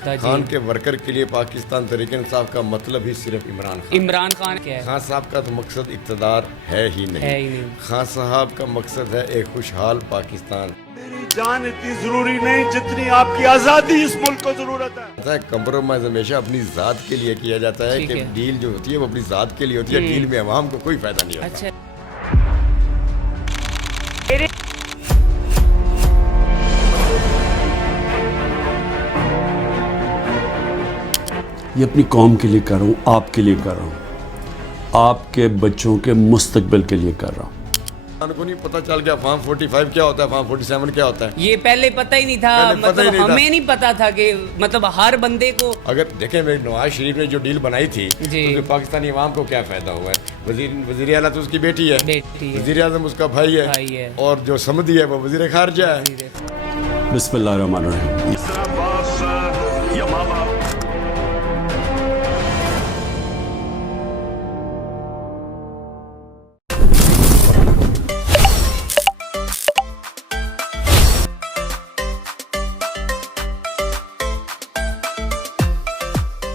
खान के वर्कर के लिए पाकिस्तान तहरीक इंसाफ का मतलब ही सिर्फ इमरान खान क्या है? खान साहब का तो मकसद इकतदार है ही नहीं। खान साहब का मकसद है एक खुशहाल पाकिस्तान। मेरी जान इतनी जरूरी नहीं जितनी आपकी आजादी इस मुल्क को जरूरत है। कंप्रोमाइज हमेशा अपनी जात के लिए किया जाता है कि डील जो होती है वो अपनी जात के लिए होती है, डील में अवाम को कोई फायदा नहीं होता। अच्छा। ये अपनी कौम के लिए कर रहा हूँ, आपके लिए कर रहा हूँ, आपके बच्चों के मुस्तकबिल के लिए कर रहा हूँ। को नहीं पता चल गया फॉर्म 45 क्या होता है, फॉर्म 47 क्या होता है। ये पहले पता ही नहीं था, मतलब हमें नहीं पता था कि मतलब हर बंदे को। अगर देखें मेरे नवाज शरीफ ने जो डील बनाई थी तो पाकिस्तानी अवाम को क्या फायदा हुआ है। वजीर आला तो उसकी बेटी है, वजीर आजम उसका भाई है, और जो समदी है वो वजीर खारजा है। बिस्मिल्लाहिर्रहमानिर्रहीम।